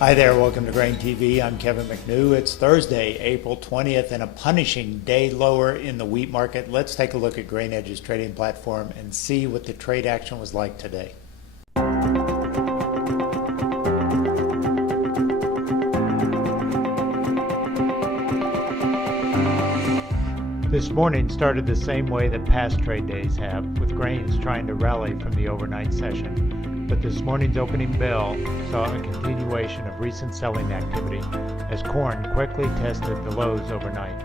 Hi there, welcome to Grain TV. I'm Kevin McNew. It's Thursday, April 20th, and a punishing day lower in the wheat market. Let's take a look at GrainEdge's trading platform and see what the trade action was like today. This morning started the same way that past trade days have, with grains trying to rally from the overnight session. But this morning's opening bell saw a continuation of recent selling activity as corn quickly tested the lows overnight.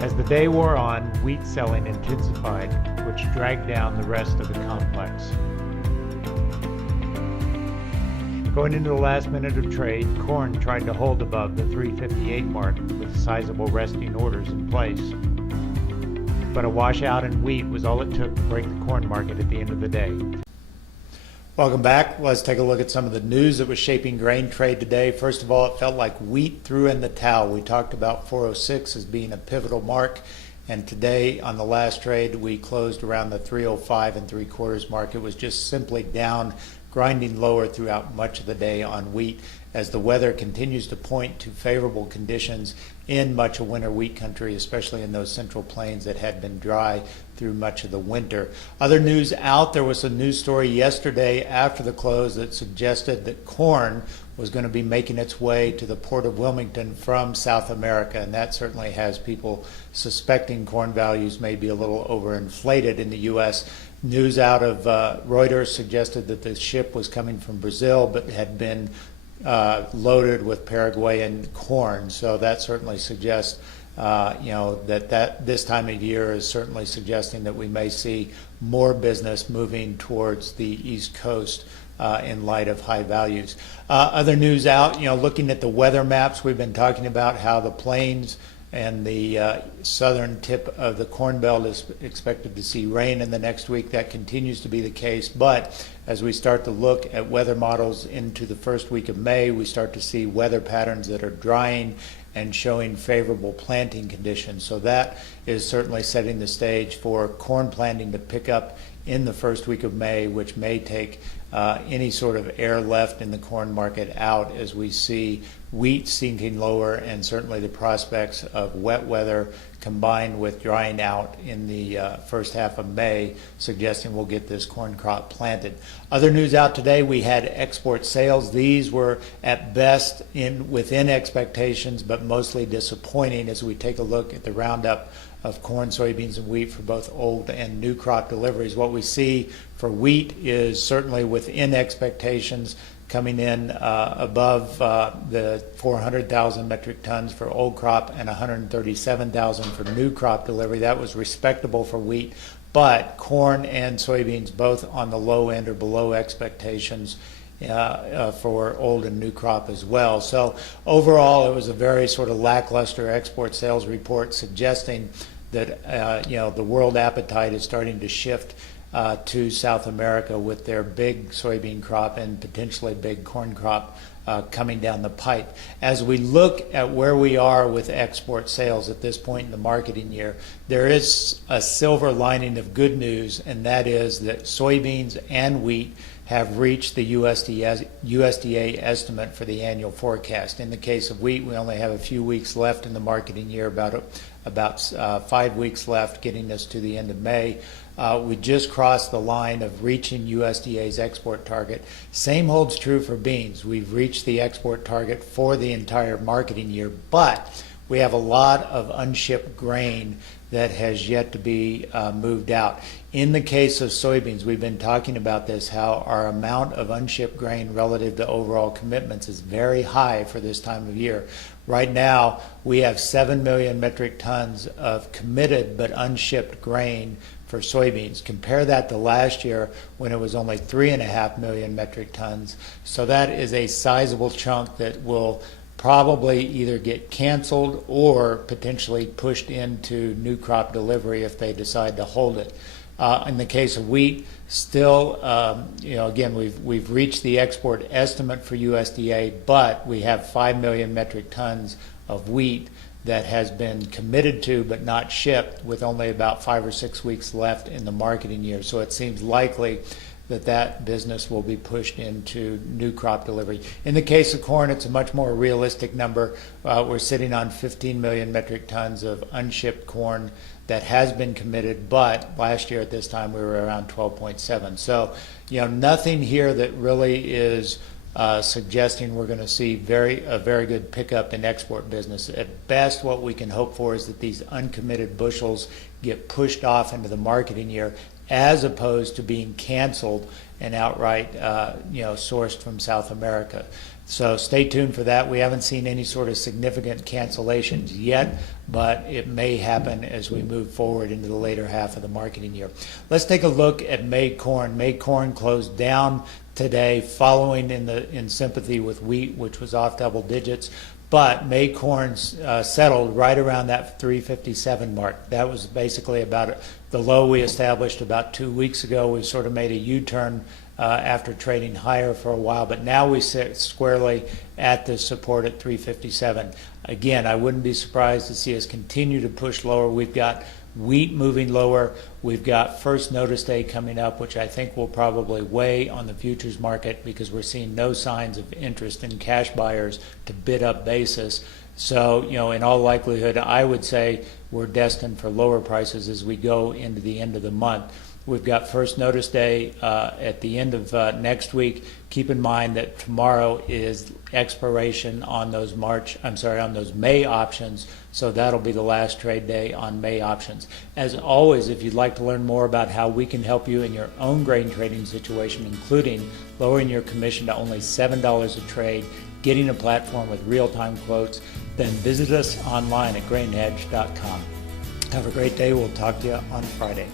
As the day wore on, wheat selling intensified, which dragged down the rest of the complex. Going into the last minute of trade, corn tried to hold above the 358 mark with sizable resting orders in place. But a washout in wheat was all it took to break the corn market at the end of the day. Welcome back. Let's take a look at some of the news that was shaping grain trade today. First of all, it felt like wheat threw in the towel. We talked about 406 as being a pivotal mark, and today on the last trade we closed around the 305 3/4 mark. It was just simply down, grinding lower throughout much of the day on wheat as the weather continues to point to favorable conditions in much of winter wheat country, especially in those central plains that had been dry through much of the winter. Other news out, there was a news story yesterday after the close that suggested that corn was going to be making its way to the port of Wilmington from South America, and that certainly has people suspecting corn values may be a little overinflated in the U.S. News out of Reuters suggested that the ship was coming from Brazil but had been loaded with Paraguayan corn. So that certainly suggests, that this time of year is certainly suggesting that we may see more business moving towards the East Coast in light of high values. Other news out, looking at the weather maps, we've been talking about how the plains and the southern tip of the Corn Belt is expected to see rain in the next week. That continues to be the case, but as we start to look at weather models into the first week of May, we start to see weather patterns that are drying and showing favorable planting conditions. So that is certainly setting the stage for corn planting to pick up in the first week of May, which may take any sort of air left in the corn market out as we see wheat sinking lower and certainly the prospects of wet weather combined with drying out in the first half of May, suggesting we'll get this corn crop planted. Other news out today, we had export sales. These were at best within expectations, but mostly disappointing as we take a look at the roundup of corn, soybeans, and wheat for both old and new crop deliveries. What we see for wheat is certainly within expectations, coming in above the 400,000 metric tons for old crop and 137,000 for new crop delivery. That was respectable for wheat, but corn and soybeans both on the low end or below expectations for old and new crop as well. So overall, it was a very sort of lackluster export sales report suggesting that the world appetite is starting to shift to South America with their big soybean crop and potentially big corn crop coming down the pipe. As we look at where we are with export sales at this point in the marketing year, there is a silver lining of good news, and that is that soybeans and wheat have reached the USDA estimate for the annual forecast. In the case of wheat, we only have a few weeks left in the marketing year, about 5 weeks left, getting us to the end of May. We just crossed the line of reaching USDA's export target. Same holds true for beans. We've reached the export target for the entire marketing year, but we have a lot of unshipped grain that has yet to be moved out. In the case of soybeans, we've been talking about this, how our amount of unshipped grain relative to overall commitments is very high for this time of year. Right now, we have 7 million metric tons of committed but unshipped grain for soybeans. Compare that to last year when it was only 3.5 million metric tons. So that is a sizable chunk that will probably either get canceled or potentially pushed into new crop delivery if they decide to hold it. In the case of wheat, still, again, we've reached the export estimate for USDA, but we have 5 million metric tons of wheat that has been committed to but not shipped, with only about 5 or 6 weeks left in the marketing year. So it seems likely that business will be pushed into new crop delivery. In the case of corn, it's a much more realistic number. We're sitting on 15 million metric tons of unshipped corn that has been committed, but last year at this time we were around 12.7. So, nothing here that really is suggesting we're going to see a very good pickup in export business. At best, what we can hope for is that these uncommitted bushels get pushed off into the marketing year, as opposed to being canceled and outright, sourced from South America. So stay tuned for that. We haven't seen any sort of significant cancellations yet, but it may happen as we move forward into the later half of the marketing year. Let's take a look at May corn. May corn closed down today, following in sympathy with wheat, which was off double digits. But May corn settled right around that 357 mark. That was basically about the low we established about 2 weeks ago. We sort of made a U-turn after trading higher for a while, but now we sit squarely at the support at 357. Again, I wouldn't be surprised to see us continue to push lower. We've got wheat moving lower. We've got first notice day coming up, which I think will probably weigh on the futures market because we're seeing no signs of interest in cash buyers to bid up basis. So, in all likelihood, I would say we're destined for lower prices as we go into the end of the month. We've got first notice day at the end of next week. Keep in mind that tomorrow is expiration on those May options, so that'll be the last trade day on May options. As always, if you'd like to learn more about how we can help you in your own grain trading situation, including lowering your commission to only $7 a trade, getting a platform with real-time quotes, then visit us online at grainhedge.com. Have a great day. We'll talk to you on Friday.